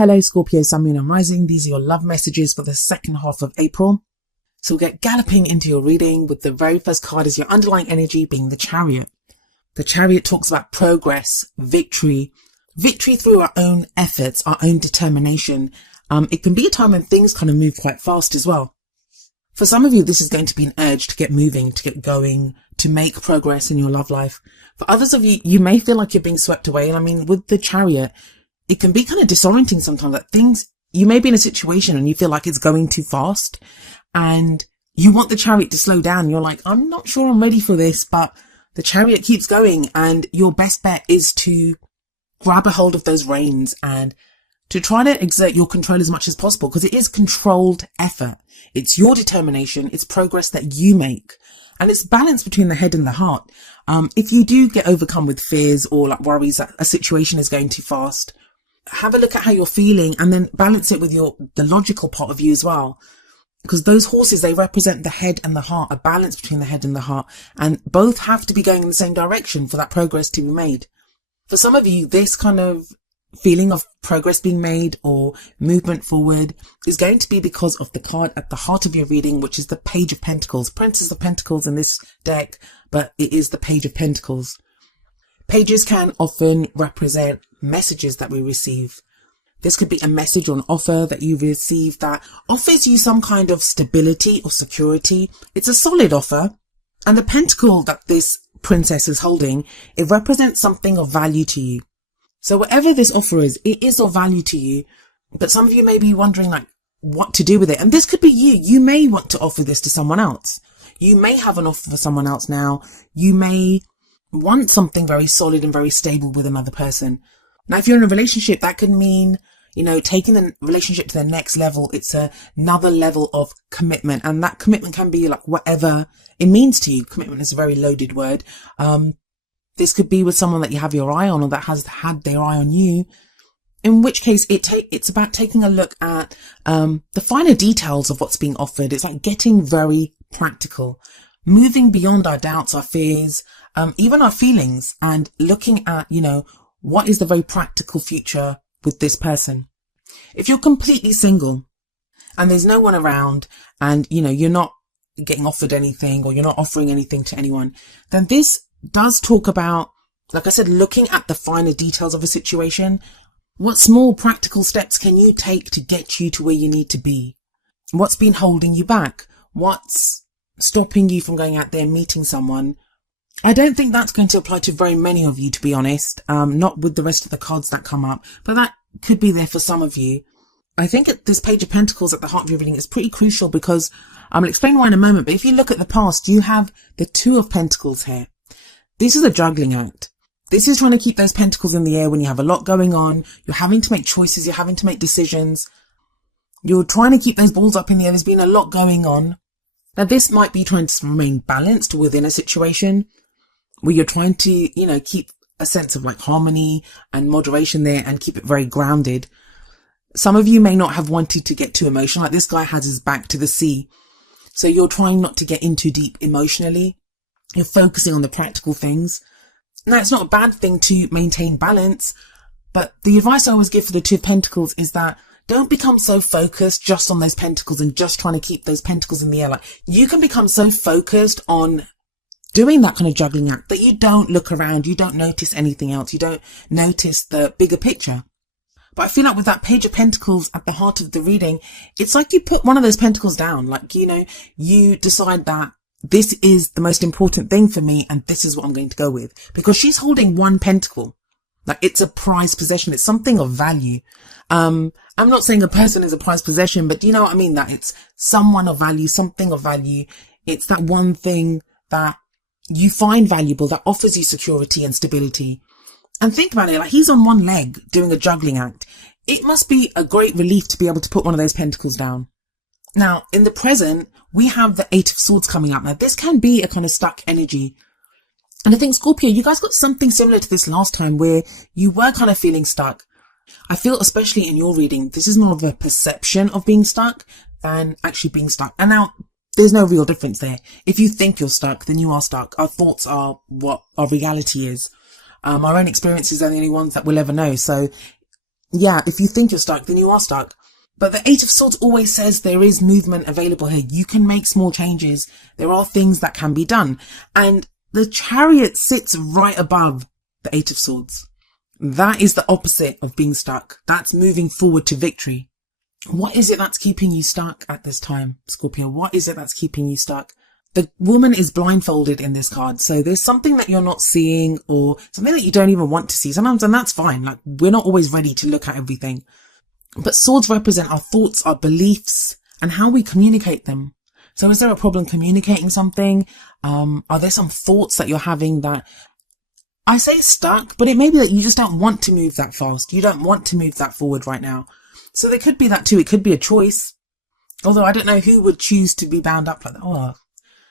Hello Scorpio, Sun, Moon and Rising. These are your love messages for the second half of April. So we'll get galloping into your reading with the very first card as your underlying energy being the Chariot. The Chariot talks about progress, victory through our own efforts, our own determination. It can be a time when things kind of move quite fast as well. For some of you, this is going to be an urge to get moving, to get going, to make progress in your love life. For others of you, you may feel like you're being swept away. And I mean, with the Chariot, it can be kind of disorienting sometimes, that you may be in a situation and you feel like it's going too fast and you want the Chariot to slow down. You're like, I'm not sure I'm ready for this, but the Chariot keeps going, and your best bet is to grab a hold of those reins and to try to exert your control as much as possible, because it is controlled effort. It's your determination. It's progress that you make. And it's balance between the head and the heart. If you do get overcome with fears or like worries that a situation is going too fast, have a look at how you're feeling and then balance it with the logical part of you as well. Because those horses, they represent the head and the heart, a balance between the head and the heart. And both have to be going in the same direction for that progress to be made. For some of you, this kind of feeling of progress being made or movement forward is going to be because of the card at the heart of your reading, which is the Page of Pentacles. Princess of Pentacles in this deck, but it is the Page of Pentacles. Pages can often represent messages that we receive. This could be a message or an offer that you receive that offers you some kind of stability or security. It's a solid offer. And the pentacle that this princess is holding, it represents something of value to you. So whatever this offer is, it is of value to you. But some of you may be wondering like what to do with it. And this could be you. You may want to offer this to someone else. You may have an offer for someone else now. You may want something very solid and very stable with another person. Now, if you're in a relationship, that could mean, taking the relationship to the next level. It's another level of commitment. And that commitment can be like whatever it means to you. Commitment is a very loaded word. This could be with someone that you have your eye on or that has had their eye on you. In which case it's about taking a look at the finer details of what's being offered. It's like getting very practical, moving beyond our doubts, our fears, even our feelings, and looking at, what is the very practical future with this person. If you're completely single and there's no one around and, you're not getting offered anything or you're not offering anything to anyone, then this does talk about, like I said, looking at the finer details of a situation. What small practical steps can you take to get you to where you need to be? What's been holding you back? What's stopping you from going out there and meeting someone? I don't think that's going to apply to very many of you, to be honest. Not with the rest of the cards that come up, but that could be there for some of you. I think this Page of Pentacles at the heart of your reading is pretty crucial because I'll explain why in a moment. But if you look at the past, you have the Two of Pentacles here. This is a juggling act. This is trying to keep those pentacles in the air when you have a lot going on. You're having to make choices. You're having to make decisions. You're trying to keep those balls up in the air. There's been a lot going on. Now, this might be trying to remain balanced within a situation where you're trying to, keep a sense of like harmony and moderation there and keep it very grounded. Some of you may not have wanted to get too emotional. Like this guy has his back to the sea. So you're trying not to get in too deep emotionally. You're focusing on the practical things. Now, it's not a bad thing to maintain balance, but the advice I always give for the Two of Pentacles is that don't become so focused just on those pentacles and just trying to keep those pentacles in the air. Like you can become so focused on doing that kind of juggling act that you don't look around, you don't notice anything else, you don't notice the bigger picture. But I feel like with that Page of Pentacles at the heart of the reading, it's like you put one of those pentacles down, like, you decide that this is the most important thing for me and this is what I'm going to go with. Because she's holding one pentacle. Like it's a prized possession. It's something of value. I'm not saying a person is a prized possession, but you know what I mean? That it's someone of value, something of value. It's that one thing that you find valuable that offers you security and stability. And think about it, like he's on one leg doing a juggling act. It must be a great relief to be able to put one of those pentacles down. Now, in the present, we have the Eight of Swords coming up. Now, this can be a kind of stuck energy. And I think, Scorpio, you guys got something similar to this last time where you were kind of feeling stuck. I feel, especially in your reading, this is more of a perception of being stuck than actually being stuck. And now, there's no real difference there. If you think you're stuck, then you are stuck. Our thoughts are what our reality is. Our own experiences are the only ones that we'll ever know. So yeah, if you think you're stuck, then you are stuck. But the Eight of Swords always says there is movement available here. You can make small changes. There are things that can be done. And the Chariot sits right above the Eight of Swords. That is the opposite of being stuck. That's moving forward to victory. What is it that's keeping you stuck at this time, Scorpio? What is it that's keeping you stuck? The woman is blindfolded in this card. So there's something that you're not seeing or something that you don't even want to see sometimes. And that's fine. Like, we're not always ready to look at everything. But swords represent our thoughts, our beliefs, and how we communicate them. So is there a problem communicating something? Are there some thoughts that you're having that, I say stuck, but it may be that you just don't want to move that fast. You don't want to move that forward right now. So there could be that too. It could be a choice. Although I don't know who would choose to be bound up like that. Oh, I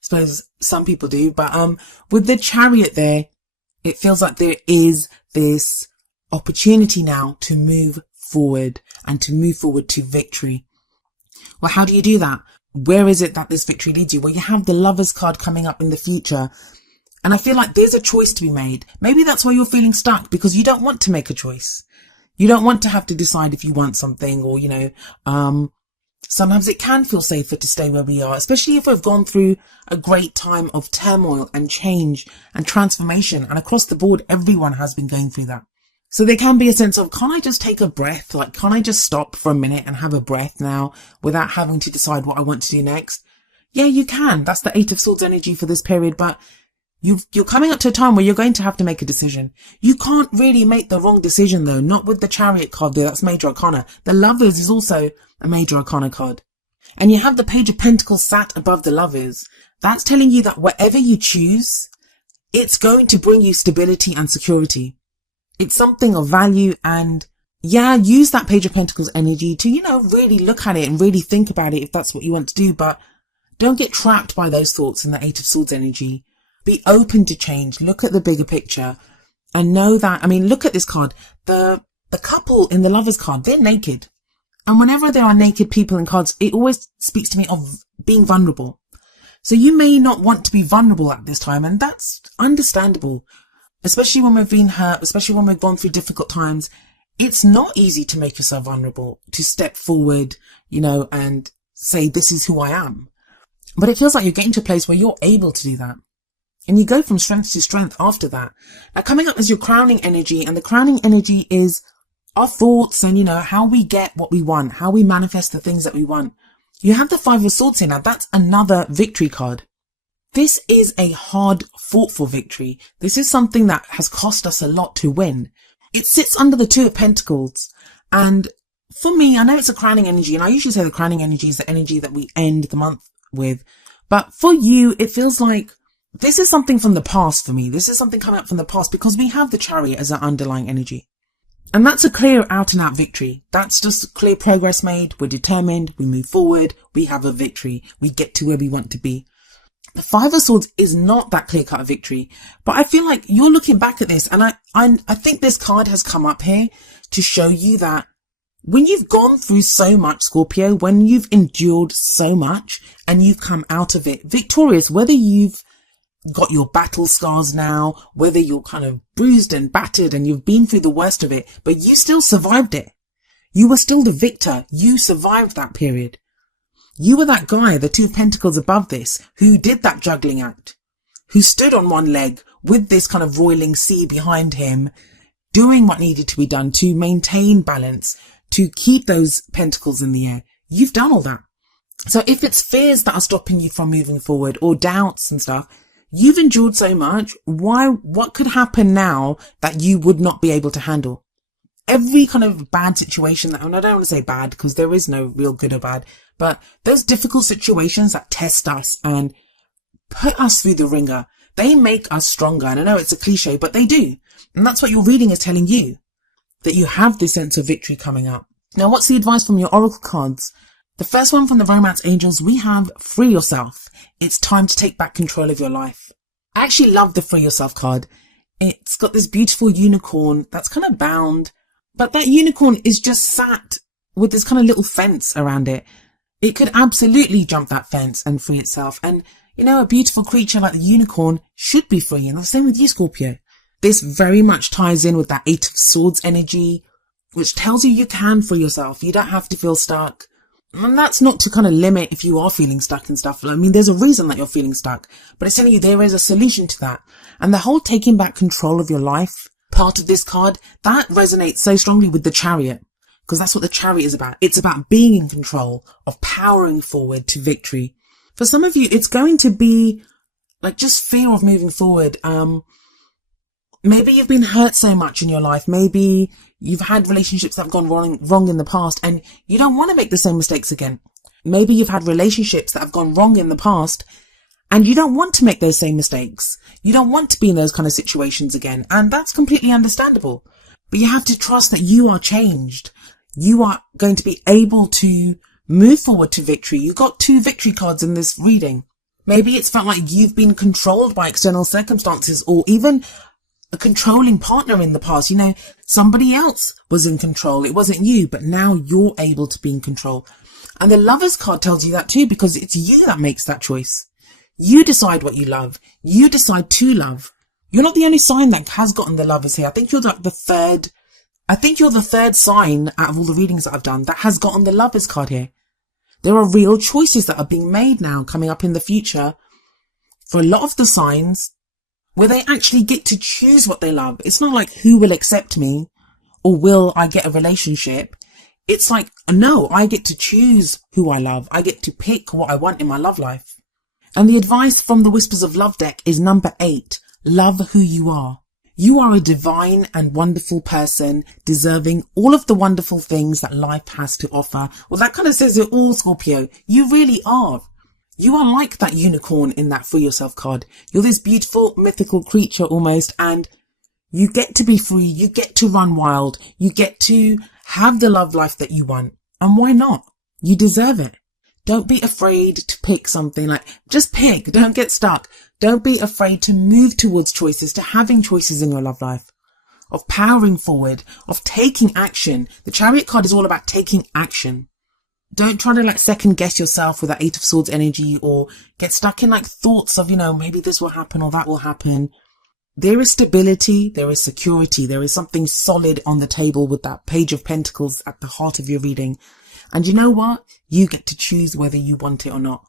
suppose some people do. But with the Chariot there, it feels like there is this opportunity now to move forward and to move forward to victory. Well, how do you do that? Where is it that this victory leads you? Well, you have the Lovers card coming up in the future. And I feel like there's a choice to be made. Maybe that's why you're feeling stuck, because you don't want to make a choice. You don't want to have to decide if you want something, or, sometimes it can feel safer to stay where we are, especially if we've gone through a great time of turmoil and change and transformation. And across the board, everyone has been going through that. So there can be a sense of, can't I just take a breath? Like, can't I just stop for a minute and have a breath now without having to decide what I want to do next? Yeah, you can. That's the Eight of Swords energy for this period, but you're coming up to a time where you're going to have to make a decision. You can't really make the wrong decision though, not with the Chariot card there. That's Major Arcana. The Lovers is also a Major Arcana card. And you have the Page of Pentacles sat above the Lovers. That's telling you that whatever you choose, it's going to bring you stability and security. It's something of value, and yeah, use that Page of Pentacles energy to, really look at it and really think about it if that's what you want to do. But don't get trapped by those thoughts in the Eight of Swords energy. Be open to change. Look at the bigger picture and know that, look at this card. The couple in the Lovers card, they're naked. And whenever there are naked people in cards, it always speaks to me of being vulnerable. So you may not want to be vulnerable at this time, and that's understandable. Especially when we've been hurt, especially when we've gone through difficult times. It's not easy to make yourself vulnerable, to step forward, and say, this is who I am. But it feels like you're getting to a place where you're able to do that. And you go from strength to strength after that. Now, coming up is your crowning energy, and the crowning energy is our thoughts and, how we get what we want, how we manifest the things that we want. You have the Five of Swords here. Now, that's another victory card. This is a hard fought for victory. This is something that has cost us a lot to win. It sits under the Two of Pentacles. And for me, I know it's a crowning energy, and I usually say the crowning energy is the energy that we end the month with. But for you, it feels like this is something from the past for me. This is something coming up from the past because we have the Chariot as our underlying energy. And that's a clear out and out victory. That's just clear progress made. We're determined. We move forward. We have a victory. We get to where we want to be. The Five of Swords is not that clear-cut victory, but I feel like you're looking back at this, and I think this card has come up here to show you that when you've gone through so much, Scorpio, when you've endured so much and you've come out of it victorious, whether you've got your battle scars now, whether you're kind of bruised and battered and you've been through the worst of it, but you still survived it. You were still the victor. You survived that period. You were that guy, the Two of Pentacles above this, who did that juggling act, who stood on one leg with this kind of roiling sea behind him, doing what needed to be done to maintain balance, to keep those pentacles in the air. You've done all that. So if it's fears that are stopping you from moving forward, or doubts and stuff, you've endured so much. What could happen now that you would not be able to handle? Every kind of bad situation that, and I don't want to say bad because there is no real good or bad, but those difficult situations that test us and put us through the ringer, they make us stronger. And I know it's a cliche, but they do. And that's what your reading is telling you, that you have this sense of victory coming up. Now, what's the advice from your oracle cards? The first one from the Romance Angels, we have free yourself. It's time to take back control of your life. I actually love the free yourself card. It's got this beautiful unicorn that's kind of bound, but that unicorn is just sat with this kind of little fence around it. It could absolutely jump that fence and free itself. And, a beautiful creature like the unicorn should be free. And the same with you, Scorpio. This very much ties in with that Eight of Swords energy. which tells you can free yourself. You don't have to feel stuck. And that's not to kind of limit if you are feeling stuck and stuff. I mean, there's a reason that you're feeling stuck, but it's telling you there is a solution to that. And the whole taking back control of your life part of this card, that resonates so strongly with the Chariot, because that's what the Chariot is about. It's about being in control, of powering forward to victory. For some of you, it's going to be like just fear of moving forward. Maybe you've been hurt so much in your life. Maybe you've had relationships that have gone wrong in the past and you don't want to make the same mistakes again. Maybe you've had relationships that have gone wrong in the past and you don't want to make those same mistakes. You don't want to be in those kind of situations again. And that's completely understandable. But you have to trust that you are changed. You are going to be able to move forward to victory. You got 2 victory cards in this reading. Maybe it's felt like you've been controlled by external circumstances or even a controlling partner in the past. You know, somebody else was in control. It wasn't you, but now you're able to be in control. And the Lovers card tells you that too, because it's you that makes that choice. You decide what you love. You decide to love. You're not the only sign that has gotten the Lovers here. I think you're the third sign out of all the readings that I've done that has gotten the Lovers card here. There are real choices that are being made now coming up in the future for a lot of the signs where they actually get to choose what they love. It's not like who will accept me or will I get a relationship. It's like, no, I get to choose who I love. I get to pick what I want in my love life. And the advice from the Whispers of Love deck is number 8. Love who you are. You are a divine and wonderful person, deserving all of the wonderful things that life has to offer. Well, that kind of says it all, Scorpio. You really are. You are like that unicorn in that Free Yourself card. You're this beautiful, mythical creature almost, and you get to be free. You get to run wild. You get to have the love life that you want. And why not? You deserve it. Don't be afraid to pick something. Like, just pick. Don't get stuck. Don't be afraid to move towards choices, to having choices in your love life, of powering forward, of taking action. The Chariot card is all about taking action. Don't try to second guess yourself with that 8 of Swords energy or get stuck in thoughts of, maybe this will happen or that will happen. There is stability. There is security. There is something solid on the table with that Page of Pentacles at the heart of your reading. And you know what? You get to choose whether you want it or not.